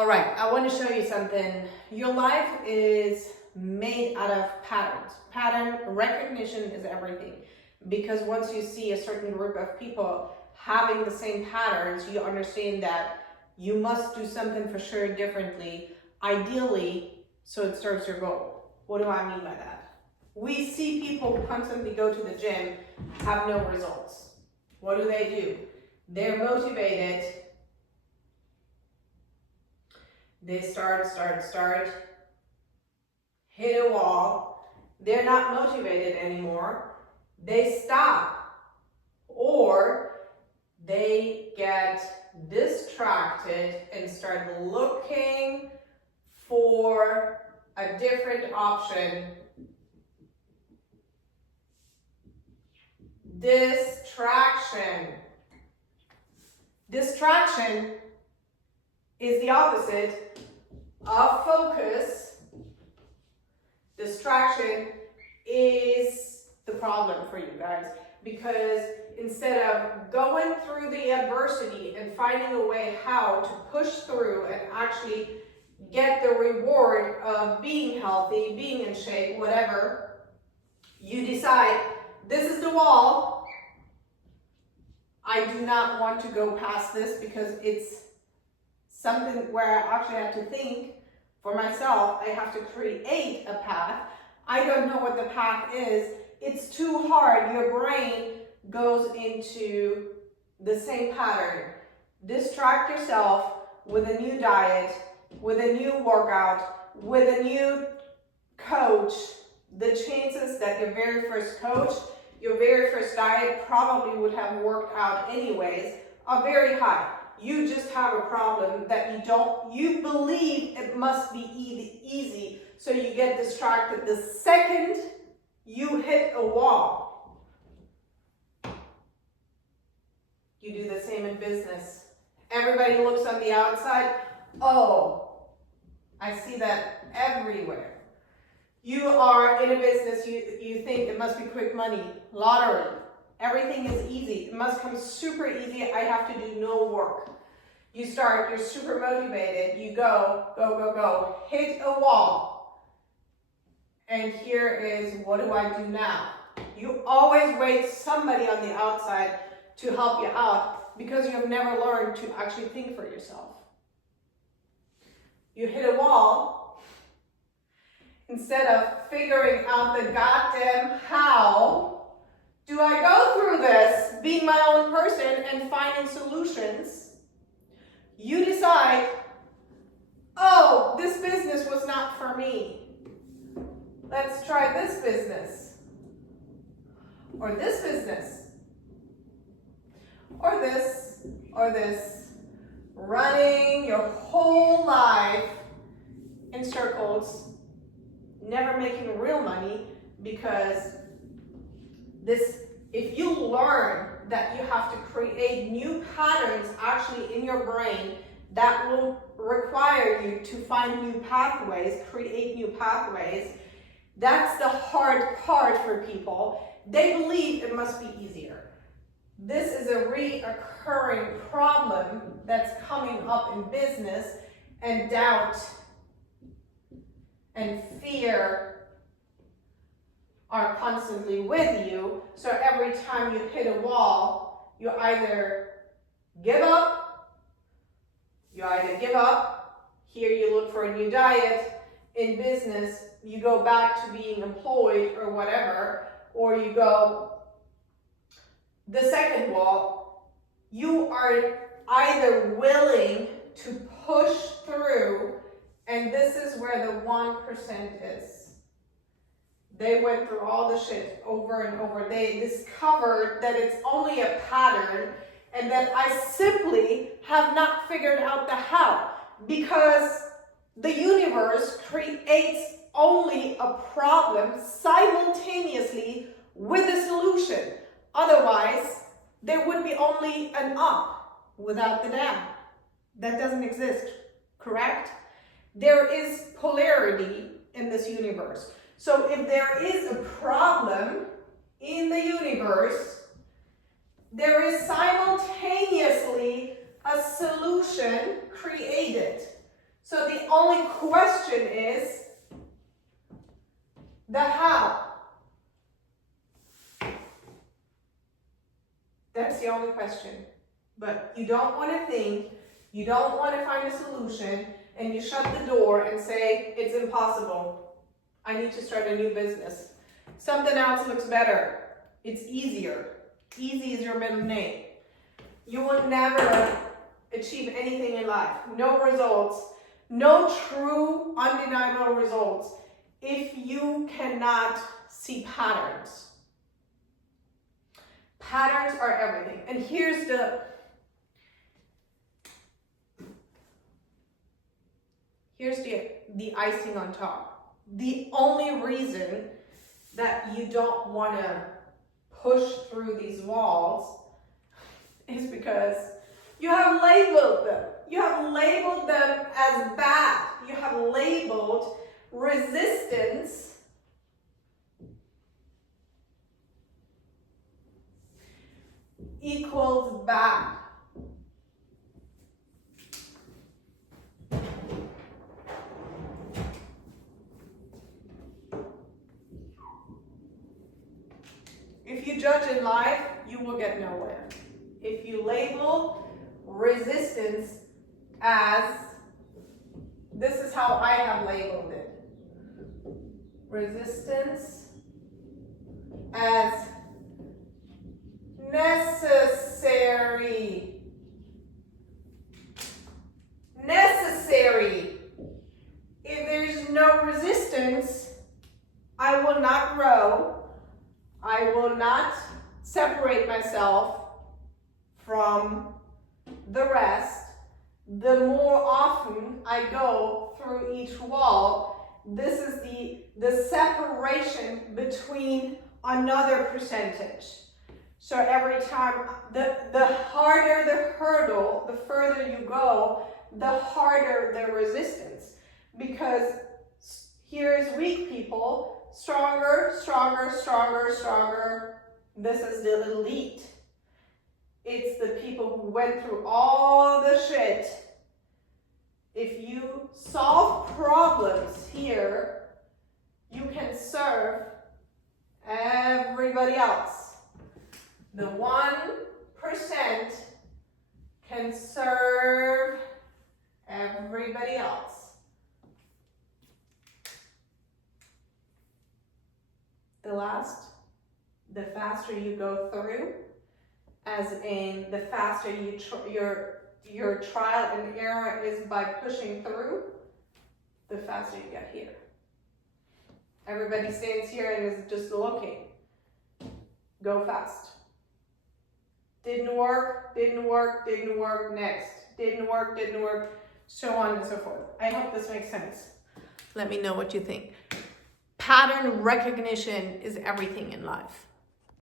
All right, I want to show you something. Your life is made out of patterns. Pattern recognition is everything. Because once you see a certain group of people having the same patterns, you understand that you must do something for sure differently, ideally, so it serves your goal. What do I mean by that? We see people who constantly go to the gym have no results. What do? They're motivated. They start, hit a wall. They're not motivated anymore. They stop, or they get distracted and start looking for a different option. Distraction is the opposite of focus. Distraction is the problem for you guys, because instead of going through the adversity and finding a way how to push through and actually get the reward of being healthy, being in shape, whatever, you decide, this is the wall. I do not want to go past this because it's something where I actually have to think for myself. I have to create a path. I don't know what the path is. It's too hard. Your brain goes into the same pattern. Distract yourself with a new diet, with a new workout, with a new coach. The chances that your very first coach, your very first diet probably would have worked out anyways are very high. You just have a problem that you believe it must be easy, so you get distracted the second you hit a wall. You do the same in business. Everybody looks on the outside. Oh, I see that everywhere. You are in a business, you think it must be quick money, lottery. Everything is easy. It must come super easy. I have to do no work. You start, you're super motivated. You go, hit a wall. And here is, what do I do now? You always wait somebody on the outside to help you out because you have never learned to actually think for yourself. You hit a wall. Instead of figuring out the goddamn how, do I go through this, being my own person and finding solutions? You decide, oh, this business was not for me. Let's try this business. Or this business. Or this. Or this. Running your whole life in circles, never making real money, because if you learn that you have to create new patterns actually in your brain that will require you to find new pathways, create new pathways, that's the hard part for people. They believe it must be easier. This is a reoccurring problem that's coming up in business, and doubt and fear are constantly with you. So every time you hit a wall, you either give up. Here you look for a new diet. In business, you go back to being employed or whatever, or you go the second wall. You are either willing to push through, and this is where the 1% is. They went through all the shit over and over. They discovered that it's only a pattern and that I simply have not figured out the how, because the universe creates only a problem simultaneously with a solution. Otherwise, there would be only an up without the down. That doesn't exist, correct? There is polarity in this universe. So if there is a problem in the universe, there is simultaneously a solution created. question is the how. That's the only question. But you don't want to think, you don't want to find a solution, and you shut the door and say, it's impossible. I need to start a new business. Something else looks better. It's easier. Easy is your middle name. You will never achieve anything in life. No results. No true, undeniable results if you cannot see patterns. Patterns are everything. And here's the icing on top. The only reason that you don't want to push through these walls is because you have labeled them. You have labeled them as bad. You have labeled resistance equals bad. If you judge in life, you will get nowhere. If you label resistance as, this is how I have labeled it. Resistance as necessary. Necessary. If there's no resistance, I will not grow. I will not separate myself from the rest. The more often I go through each wall, this is the separation between another percentage. So every time, the harder the hurdle, the further you go, the harder the resistance. Because here's weak people, stronger, stronger, stronger, stronger. This is the elite. It's the people who went through all the shit. If you solve problems here, you can serve everybody else. The 1% can serve everybody else. The faster you go through, as in the faster your trial and error is by pushing through, the faster you get here. Everybody stands here and is just looking. Go fast. Didn't work, didn't work, didn't work, next. Didn't work, so on and so forth. I hope this makes sense. Let me know what you think. Pattern recognition is everything in life.